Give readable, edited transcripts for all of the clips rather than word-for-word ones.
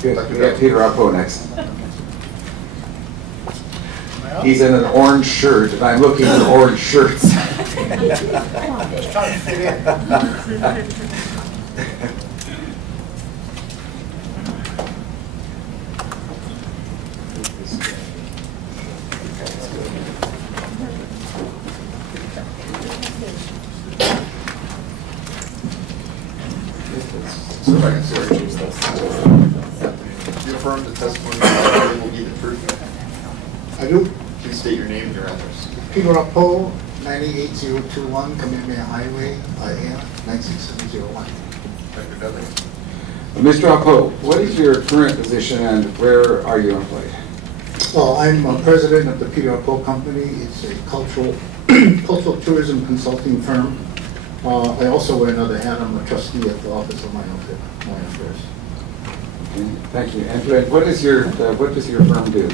Good. We got Peter Apo next. He's in an orange shirt, and I'm looking for orange shirts. Just trying to fit in. So if I can sort of choose this. You affirm the testimony will be the truth? I do. Please state your name and your address. Peter Apo, 98021 Kamehameha Highway, IAM 96701. Dr. Dudley. Mr. Apo, what is your current position and where are you employed? Well, I'm president of the Peter Apo Company. It's a cultural tourism consulting firm. I also wear another hat. I'm a trustee at the Office of Minor Affairs. Okay, thank you. And what does your firm do?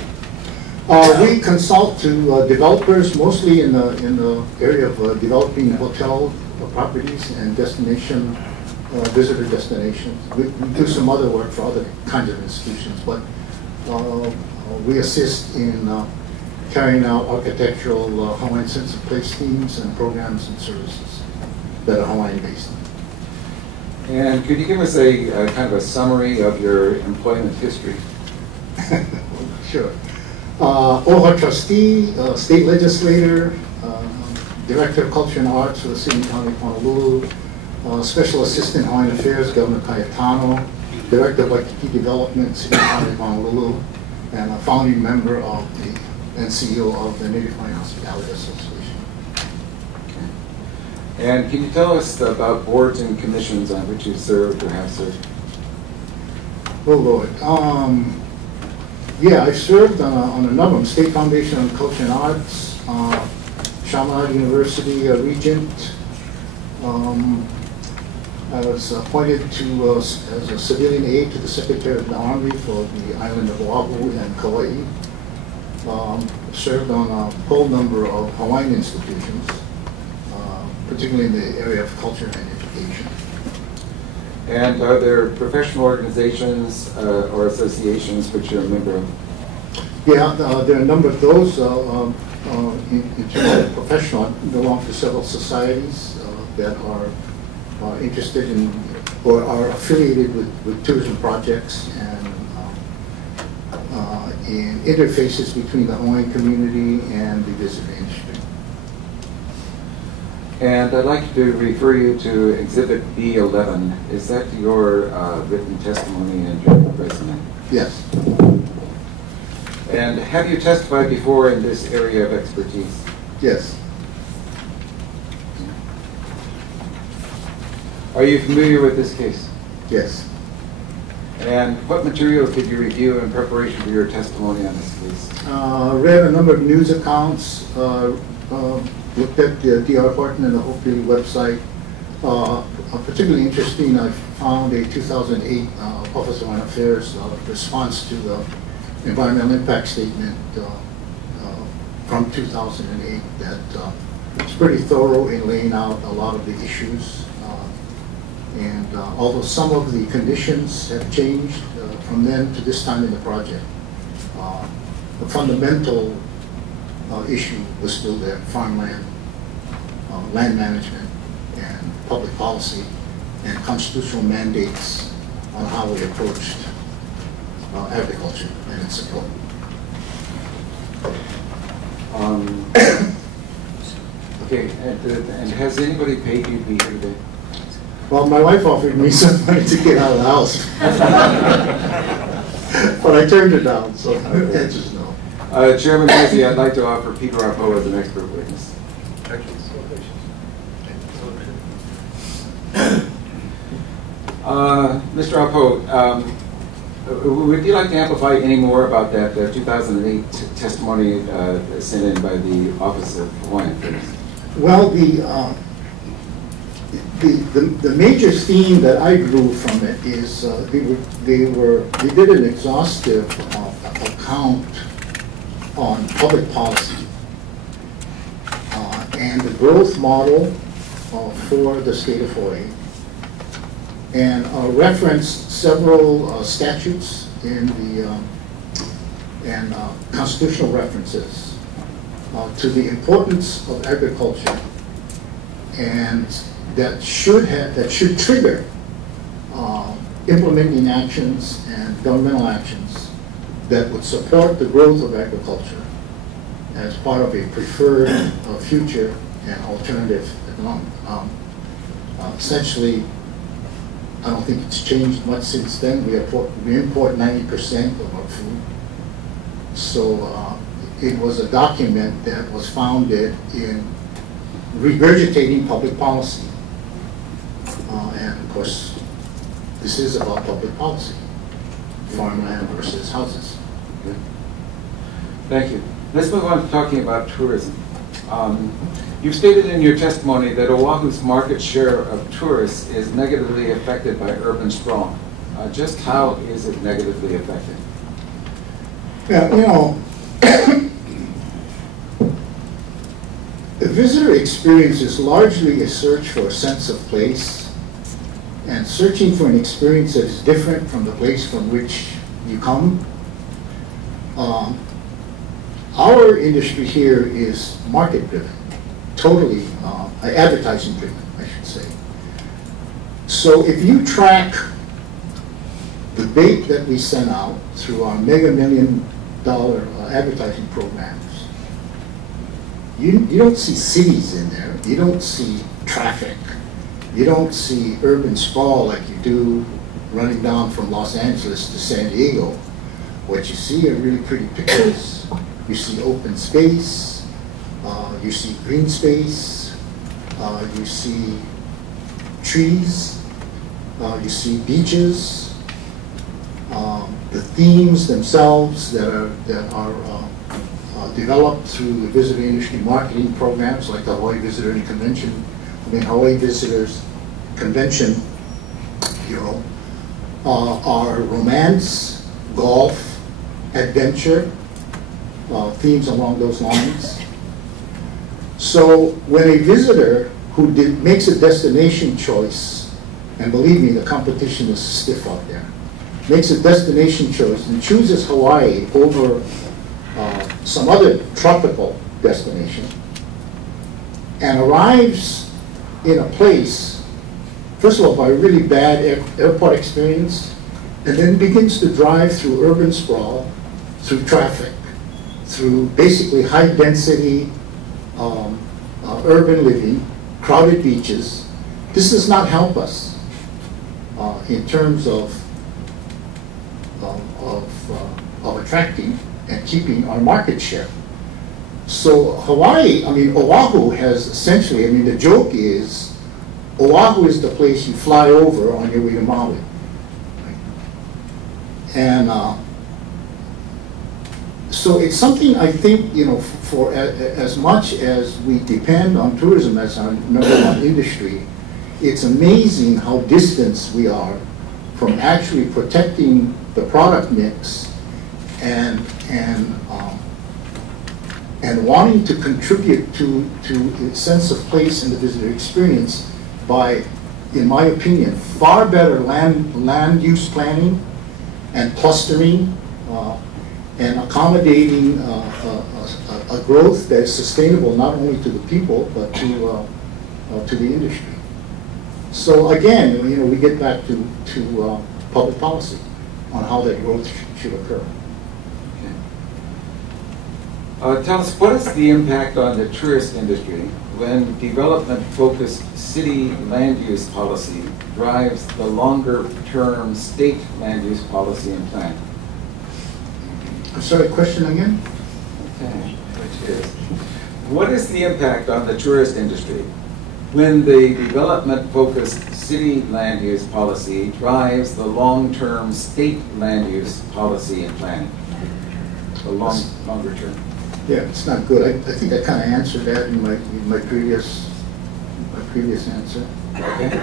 We consult to developers, mostly in the area of developing hotel properties and destination visitor destinations. We do some other work for other kinds of institutions, but we assist in carrying out architectural Hawaiian sense of place themes and programs and services that are Hawaiian based. And could you give us a kind of a summary of your employment history? Sure. Oahu trustee, state legislator, director of culture and arts for the city and county of Honolulu, special assistant Hawaiian affairs, Governor Cayetano, director of Waikiki development, city and county of Honolulu, and a founding member of the and CEO of the Native Hawaiian Hospitality Association. And can you tell us about boards and commissions on which you served or have served? Oh Lord. Yeah, I've served on a number of them. State Foundation on Culture and Arts, Chaminade University Regent. I was appointed to as a civilian aide to the Secretary of the Army for the island of Oahu and Kauai. Served on a whole number of Hawaiian institutions, particularly in the area of culture and education. And are there professional organizations or associations which you're a member of? Yeah, there are a number of those. In terms of professional, I belong to several societies that are interested in or are affiliated with tourism projects and in interfaces between the Hawaiian community and the visitor industry. And I'd like to refer you to Exhibit B11. Is that your written testimony and your resume? Yes. And have you testified before in this area of expertise? Yes. Are you familiar with this case? Yes. And what materials did you review in preparation for your testimony on this case? Read a number of news accounts, looked at the D.R. Horton and the Hoopili website. Particularly interesting, I found a 2008 Office of Foreign Affairs response to the environmental impact statement from 2008 that was pretty thorough in laying out a lot of the issues. And although some of the conditions have changed from then to this time in the project, the fundamental issue was still there: farmland, land management, and public policy, and constitutional mandates on how we approached agriculture and its support. Okay, and has anybody paid you to be here today? Well, my wife offered me some money to get out of the house, but I turned it down, so the answer is no. Chairman Hezzy, I'd like to offer Peter Apo as an expert witness. Mr. Apo, would you like to amplify any more about that 2008 testimony sent in by the Office of Hawaiian Affairs? Well, the major theme that I drew from it is they did an exhaustive account on public policy and the growth model for the state of Hawaii, and referenced several statutes in the and constitutional references to the importance of agriculture, and that should trigger implementing actions and governmental actions that would support the growth of agriculture as part of a preferred future and alternative economic. Essentially, I don't think it's changed much since then. We import 90% of our food. So it was a document that was founded in regurgitating public policy. And of course, this is about public policy, farmland versus houses. Good. Thank you. Let's move on to talking about tourism. You've stated in your testimony that Oahu's market share of tourists is negatively affected by urban sprawl. Just how is it negatively affected? Yeah, you know, the visitor experience is largely a search for a sense of place and searching for an experience that is different from the place from which you come. Our industry here is market-driven, totally advertising-driven, I should say. So if you track the bait that we send out through our mega $1 million advertising programs, you don't see cities in there. You don't see traffic. You don't see urban sprawl like you do running down from Los Angeles to San Diego. What you see are really pretty pictures. You see open space. You see green space. You see trees. You see beaches. The themes themselves that are developed through the visitor industry marketing programs like the Hawaii Hawaii Visitors Convention Bureau are romance, golf, adventure, themes along those lines. So when a visitor who makes a destination choice, and believe me, the competition is stiff out there, makes a destination choice and chooses Hawaii over some other tropical destination, and arrives in a place, first of all, by a really bad airport experience, and then begins to drive through urban sprawl, through traffic, through basically high-density urban living, crowded beaches. This does not help us in terms of attracting and keeping our market share. So Oahu has essentially, the joke is, Oahu is the place you fly over on your way to Maui. Right? And so it's something I think, for as much as we depend on tourism as our #1 industry, it's amazing how distant we are from actually protecting the product mix and wanting to contribute to a sense of place in the visitor experience by, in my opinion, far better land use planning and clustering and accommodating a growth that is sustainable not only to the people but to the industry. So again, we get back to public policy on how that growth should occur. Tell us, what is the impact on the tourist industry when development-focused city land use policy drives the longer-term state land use policy and plan? I'm sorry, question again? Okay, which is, what is the impact on the tourist industry when the development-focused city land use policy drives the long-term state land use policy and planning? The longer term. Yeah, it's not good. I think I kind of answered that in my previous answer. Okay.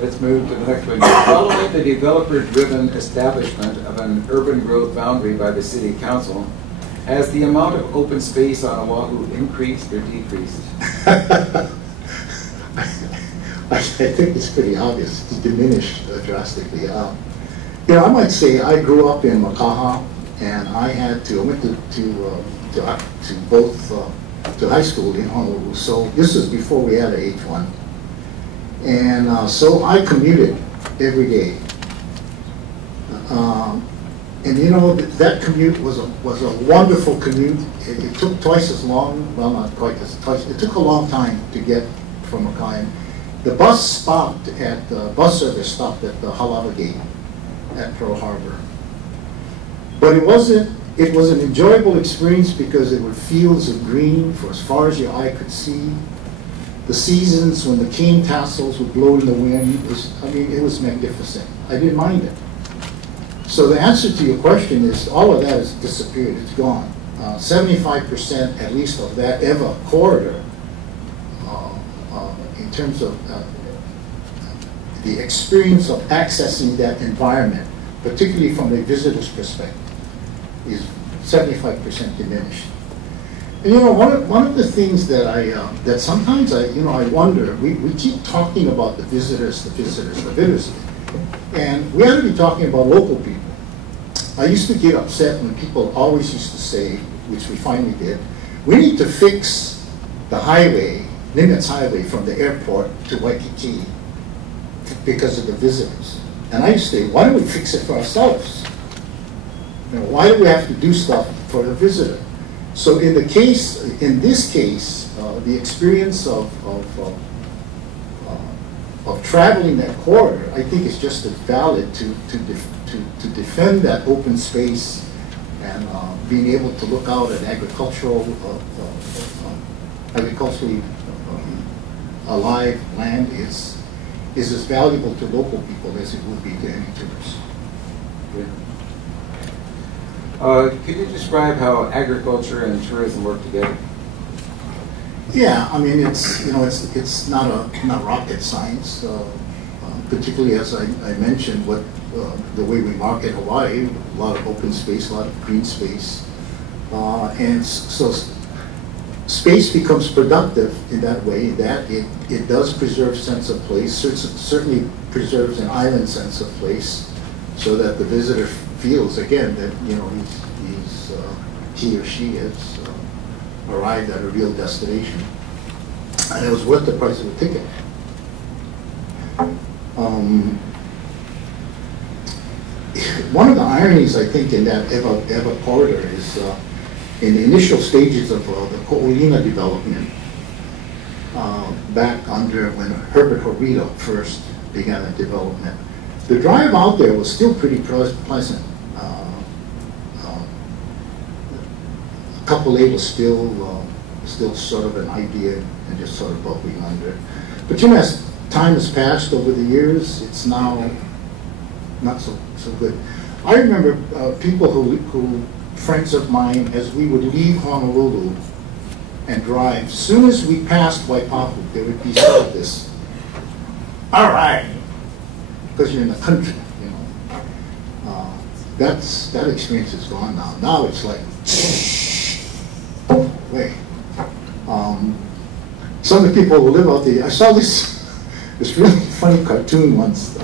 Let's move to the next one. Following the developer-driven establishment of an urban growth boundary by the City Council, has the amount of open space on Oahu increased or decreased? I think it's pretty obvious. It's diminished drastically. You know, I might say I grew up in Makaha, and I went to both to high school in Honolulu. So this was before we had an H1, and so I commuted every day. And you know, that commute was a wonderful commute. It took twice as long. Well, not quite as twice. It took a long time to get from Makaha. The bus service stopped at the Halava Gate at Pearl Harbor. But it was an enjoyable experience because there were fields of green for as far as your eye could see. The seasons when the cane tassels would blow in the wind, it was magnificent. I didn't mind it. So the answer to your question is all of that has disappeared, it's gone. 75% at least of that ever corridor in terms of the experience of accessing that environment, particularly from a visitor's perspective, is 75% diminished. And you know, one of the things that that sometimes I wonder, we keep talking about the visitors, and we ought to be talking about local people. I used to get upset when people always used to say, which we finally did, we need to fix the highway, Nimitz Highway from the airport to Waikiki because of the visitors. And I used to say, why don't we fix it for ourselves? You know, why do we have to do stuff for the visitor? So in this case, the experience of traveling that corridor, I think is just as valid to defend that open space and being able to look out at agriculturally alive land is as valuable to local people as it would be to any tourists. Could you describe how agriculture and tourism work together? Yeah, I mean it's not rocket science, particularly as I mentioned the way we market Hawaii, a lot of open space, a lot of green space, and so space becomes productive in that way that it does preserve sense of place, certainly preserves an island sense of place, so that the visitor feels again that he or she has arrived at a real destination, and it was worth the price of a ticket. One of the ironies, I think, in that Eva corridor is in the initial stages of the Ko'olina development, back under when Herbert Horito first began the development, the drive out there was still pretty pleasant. A couple labels still sort of an idea and just sort of bubbling under. But you know, as time has passed over the years, it's now not so good. I remember people who friends of mine, as we would leave Honolulu and drive, as soon as we passed Waipahu, there would be sort of this, all right, because you're in the country, you know. That experience is gone now. Now it's like, wait. Some of the people who live out there, I saw this really funny cartoon once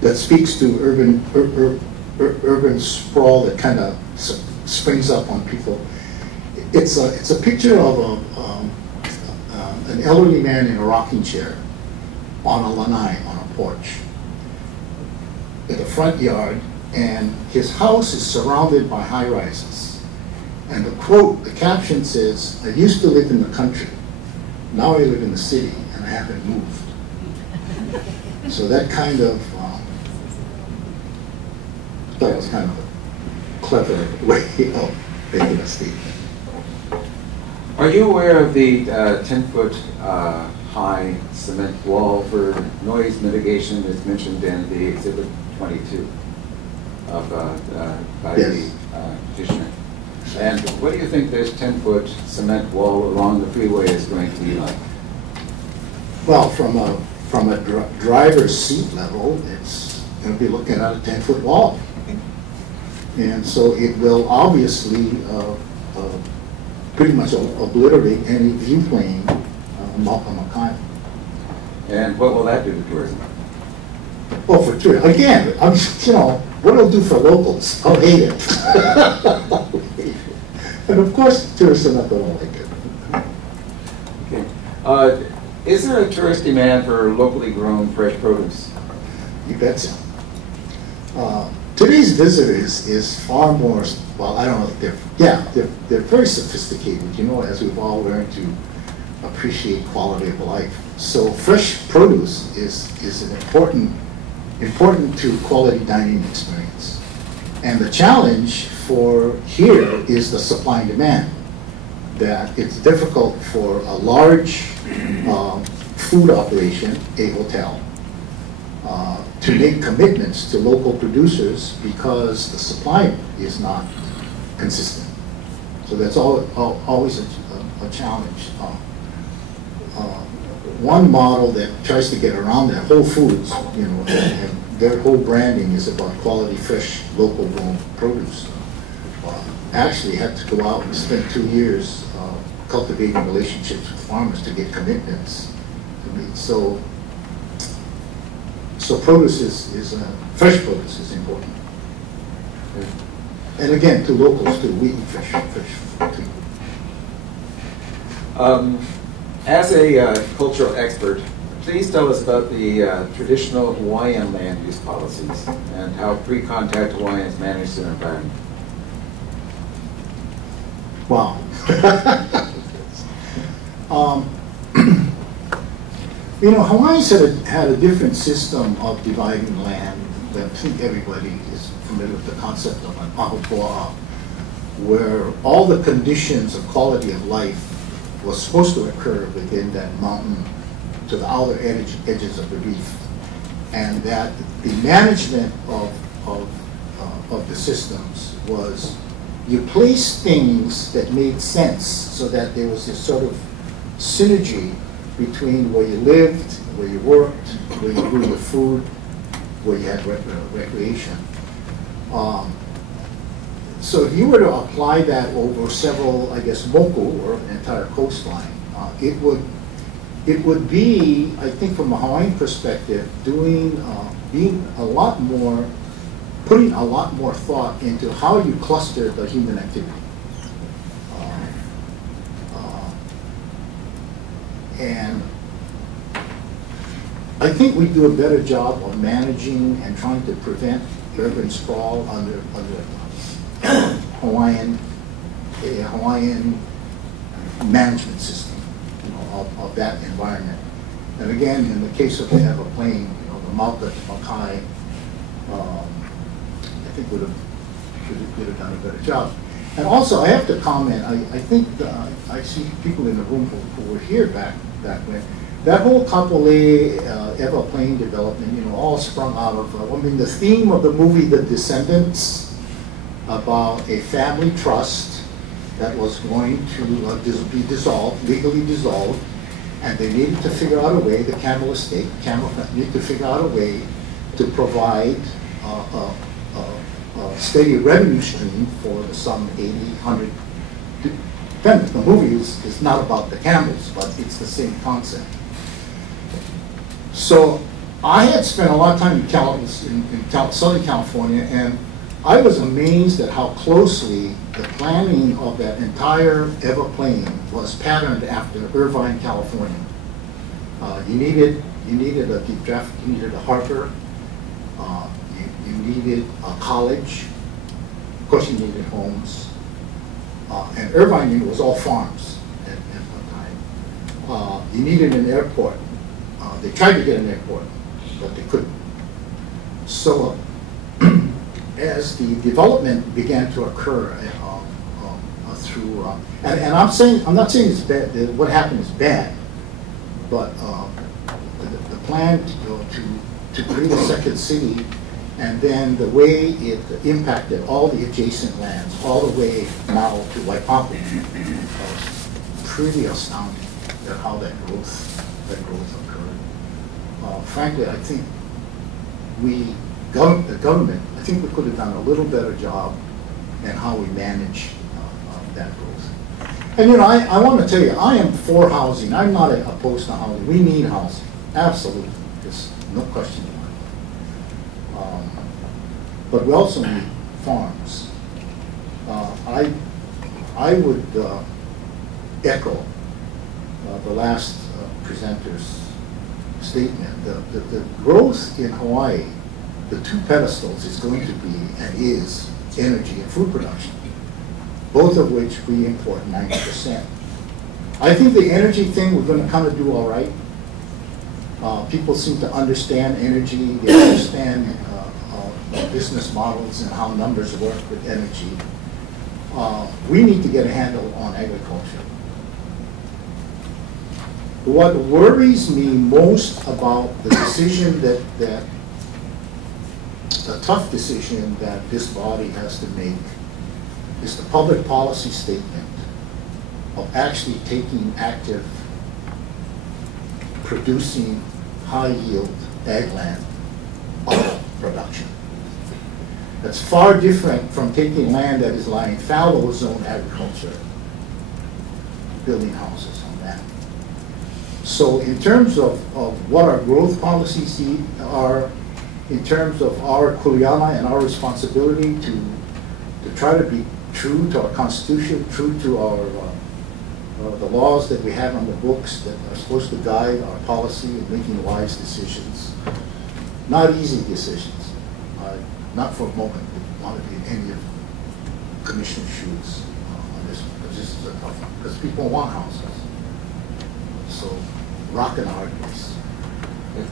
that speaks to urban sprawl that kind of springs up on people. It's a picture of an elderly man in a rocking chair on a lanai, on a porch, in the front yard, and his house is surrounded by high-rises. And the quote, the caption says, "I used to live in the country. Now I live in the city, and I haven't moved." So that kind of, that was kind of a clever way of making a statement. Are you aware of the 10-foot high cement wall for noise mitigation that's mentioned in the Exhibit 22 by Yes. the petitioner? And what do you think this 10-foot cement wall along the freeway is going to be like? Well, from a driver's seat level, it's going to be looking at a 10-foot wall. And so it will obviously pretty much obliterate any viewplane on Maka. And what will that do to tourism? Oh, for tourists. Again, I'm, you know, what it'll do for locals, I'll hate it. And of course, tourists are not going to like it. Okay. Is there a tourist demand for locally grown fresh produce? You betcha. Today's visitors is far more, well, I don't know if they're very sophisticated, you know, as we've all learned to appreciate quality of life. So fresh produce is an important to quality dining experience. And the challenge for here is the supply and demand. That it's difficult for a large food operation, a hotel, to make commitments to local producers because the supply is not consistent. So that's always a challenge. One model that tries to get around that, Whole Foods, you know, and their whole branding is about quality, fresh, local grown produce. Actually had to go out and spend 2 years cultivating relationships with farmers to get commitments. So produce is fresh produce is important. And again, to locals too, we eat fresh food too. As a cultural expert, please tell us about the traditional Hawaiian land use policies and how pre-contact Hawaiians manage their environment. Wow. You know, Hawaiians had a different system of dividing land that I think everybody is familiar with the concept of an ahupua'a, where all the conditions of quality of life was supposed to occur within that mountain to the outer edges of the reef, and that the management of the systems was you place things that made sense so that there was this sort of synergy between where you lived, where you worked, where you grew your food, where you had recreation. So if you were to apply that over several, I guess, moku, or an entire coastline, it would be, I think from a Hawaiian perspective, putting a lot more thought into how you cluster the human activity. And I think we do a better job of managing and trying to prevent urban sprawl under Hawaiian management system, you know, of that environment. And again, in the case of the Everplain, you know, the Maka to Makai, I think would have done a better job. And also, I have to comment. I think I see people in the room who were here back when that whole Kapolei Everplain development, you know, all sprung out of. I mean, the theme of the movie The Descendants, about a family trust that was going to be dissolved, legally dissolved, and they needed to figure out a way. The Campbell estate, needed to figure out a way to provide a steady revenue stream for the some 80, 100 dependents. The movie is not about the Campbells, but it's the same concept. So I had spent a lot of time in Southern California, and I was amazed at how closely the planning of that entire Everplain was patterned after Irvine, California. You needed a deep draft, you needed a harbor, you needed a college, of course you needed homes, and Irvine was all farms at one time. You needed an airport. They tried to get an airport, but they couldn't. So as the development began to occur through, and I'm not saying it's bad. What happened is bad, but the plan to create a second city, and then the way it impacted all the adjacent lands, all the way now to Waipahu, was pretty astounding at how that growth occurred. Frankly, I think the government, I think we could have done a little better job in how we manage that growth. And you know, I want to tell you, I am for housing. I'm not opposed to housing. We need housing, absolutely. There's no question about it. But we also need farms. I would echo the last presenter's statement. The growth in Hawaii, the two pedestals is going to be and is energy and food production, both of which we import 90%. I think the energy thing we're going to kind of do all right. People seem to understand energy, they understand business models and how numbers work with energy. We need to get a handle on agriculture. What worries me most about the decision the tough decision that this body has to make is the public policy statement of actually taking active, producing high-yield ag land out of production. That's far different from taking land that is lying fallow zone agriculture, building houses on that. So in terms of what our growth policies are, in terms of our kuleana and our responsibility to try to be true to our Constitution, true to our the laws that we have on the books that are supposed to guide our policy in making wise decisions. Not easy decisions. Not for a moment we want to be in any of Commissioner's shoes on this one, because this is a tough one. Because people want houses. So, rock and hard place. Okay.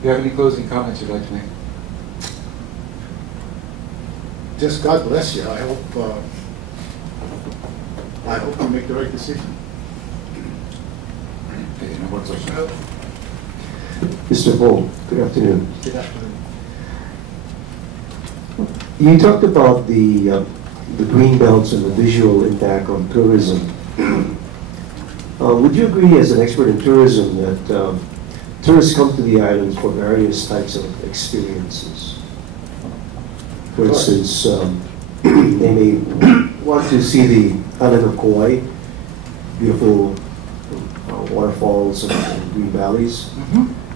Do you have any closing comments you'd like to make? Just God bless you. I hope you make the right decision. Okay, no more questions. Mr. Bull, good afternoon. Good afternoon. You talked about the green belts and the visual impact on tourism. Would you agree, as an expert in tourism, that tourists come to the islands for various types of experiences? For instance, they may want to see the island of Kauai, beautiful waterfalls and green valleys,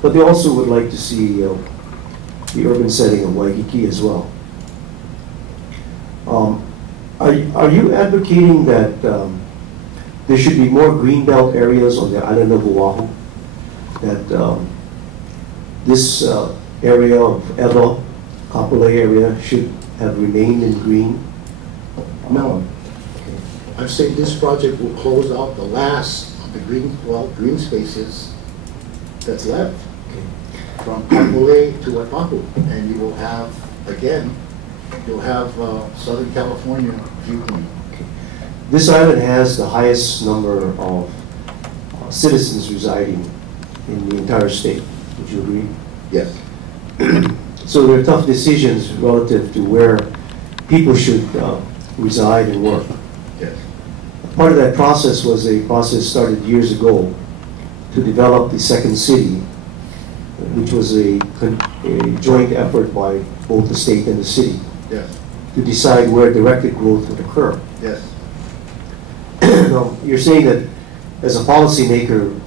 but they also would like to see the urban setting of Waikiki as well. Are you advocating that there should be more greenbelt areas on the island of Oahu? That this area of Ewa, Kapolei area should have remained in green? No. I'm saying this project will close out the last of the green spaces that's left. From Kapolei to Oahu, and you will have, again, you'll have Southern California viewpoint. This island has the highest number of citizens residing in the entire state. Would you agree? Yes. So there are tough decisions relative to where people should reside and work. Yes. Part of that process was a process started years ago to develop the second city, which was a joint effort by both the state and the city. Yes. To decide where directed growth would occur. Yes. Now, you're saying that as a policymaker,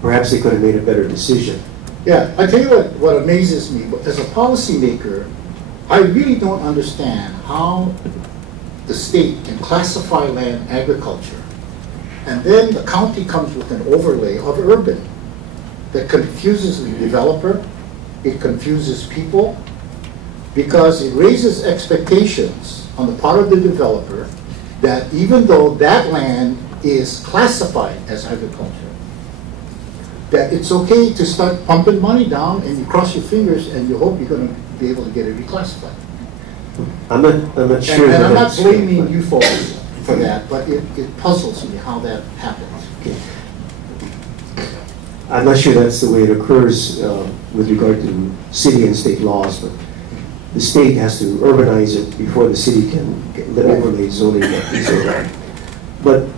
perhaps they could have made a better decision. Yeah, I tell you what amazes me, but as a policymaker, I really don't understand how the state can classify land agriculture, and then the county comes with an overlay of urban that confuses the developer, it confuses people, because it raises expectations on the part of the developer that even though that land is classified as agriculture, that it's okay to start pumping money down and you cross your fingers and you hope you're going to be able to get it reclassified. I'm not sure. And I'm not blaming you folks for that, but it puzzles me how that happens. Okay. I'm not sure that's the way it occurs with regard to city and state laws, but the state has to urbanize it before the city can get the overlay zoning. But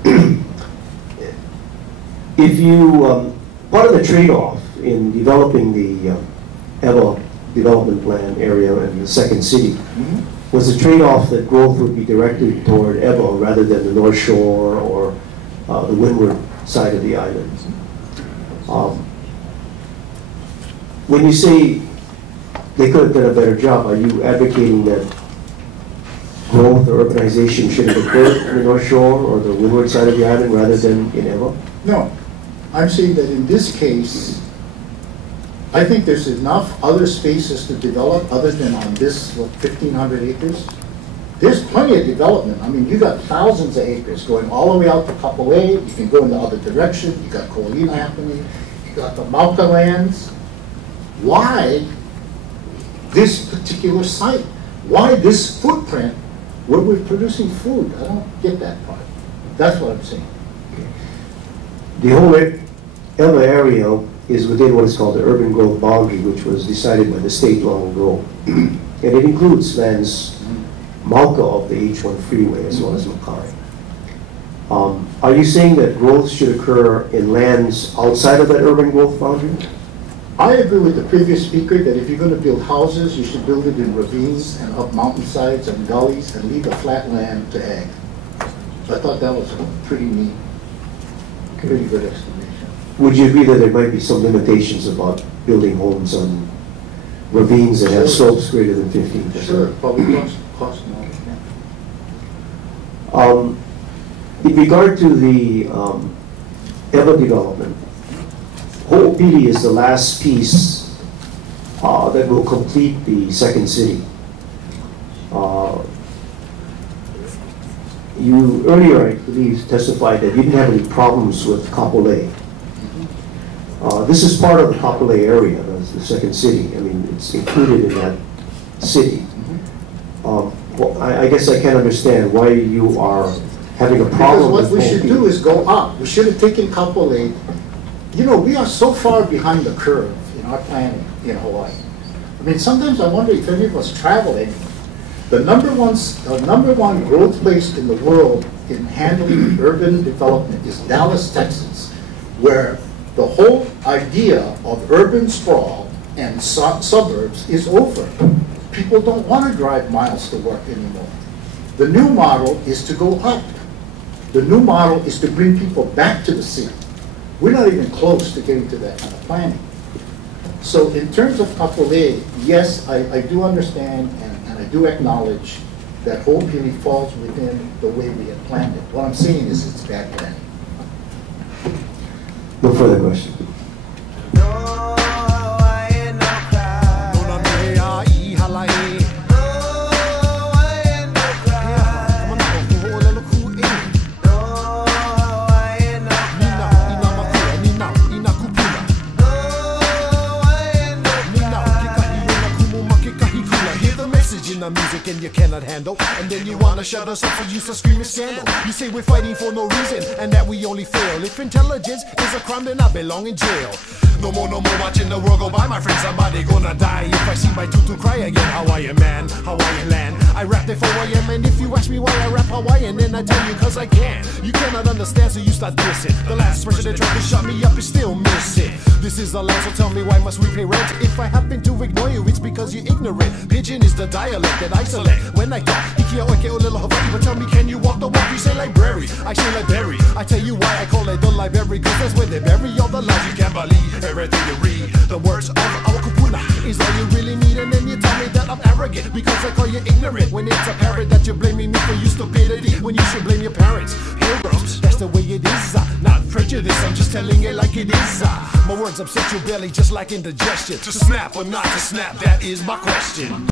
if you, part of the trade-off in developing the Ewa development plan area and the second city was the trade-off that growth would be directed toward Ewa rather than the North Shore or the windward side of the island. When you say they could have done a better job. Are you advocating that growth or urbanization should have occurred in the North Shore or the windward side of the island rather than in Ewa? No, I'm saying that in this case, I think there's enough other spaces to develop other than on this, what, 1,500 acres? There's plenty of development. I mean, you got thousands of acres going all the way out to Kapolei. You can go in the other direction. You got Ko'olina happening. You got the Maka lands. Why this particular site? Why this footprint where we're producing food? I don't get that part. That's what I'm saying. The whole Ewa area is within what is called the urban growth boundary, which was decided by the state long ago. And it includes lands Mauka of the H1 freeway as well as Makai. Are you saying that growth should occur in lands outside of that urban growth boundary? I agree with the previous speaker that if you're going to build houses, you should build it in ravines and up mountainsides and gullies and leave the flat land to ag. I thought that was a pretty neat, pretty good explanation. Would you agree that there might be some limitations about building homes on ravines that have slopes greater than 15%? Sure, probably cost more. In regard to the Ewa development, Ho'opili is the last piece that will complete the second city. You earlier, I believe, testified that you didn't have any problems with Kapolei. This is part of the Kapolei area, the second city. I mean, it's included in that city. Well, I guess I can't understand why you are having a problem with Because what we should do is go up. We should have taken Kapolei. You know, we are so far behind the curve in our planning in Hawaii. I mean, sometimes I wonder if any of us travel anymore. The number one growth place in the world in handling urban development is Dallas, Texas, where the whole idea of urban sprawl and suburbs is over. People don't want to drive miles to work anymore. The new model is to go up. The new model is to bring people back to the city. We're not even close to getting to that kind of planning. So in terms of Kapolei, yes, I do understand and I do acknowledge that Ho'opili falls within the way we had planned it. What I'm saying is it's bad planning. No further questions. Music and you cannot handle, and then you wanna shut us up for use of screaming scandal. You say we're fighting for no reason and that we only fail. If intelligence is a crime, then I belong in jail. No more watching the world go by, my friend. Somebody gonna die if I see my tutu cry again. Hawaiian man, Hawaiian land. I rap there for YM, and if you ask me why I rap Hawaiian, then I tell you cause I can. You cannot understand, so you start dissing. The last person that tried to shut me up is still missing. This is the land, so tell me why must we pay rent? If I happen to ignore you, it's because you're ignorant. Pidgin is the dialect that I select when I talk. Ikia oike o little Hawaii, but tell me, can you walk the walk? You say library, I say library. I tell you why I call it the library, cause that's where they bury all the lies. You can't believe everything you read. The words of our kupuna is all you really need, and then you tell me that I'm arrogant because I call you ignorant. When it's apparent that you're blaming me for your stupidity, when you should blame your parents. Pilgrims, that's the way it is. Not prejudice, I'm just telling it like it is. My words upset your belly just like indigestion. To snap or not to snap, that is my question.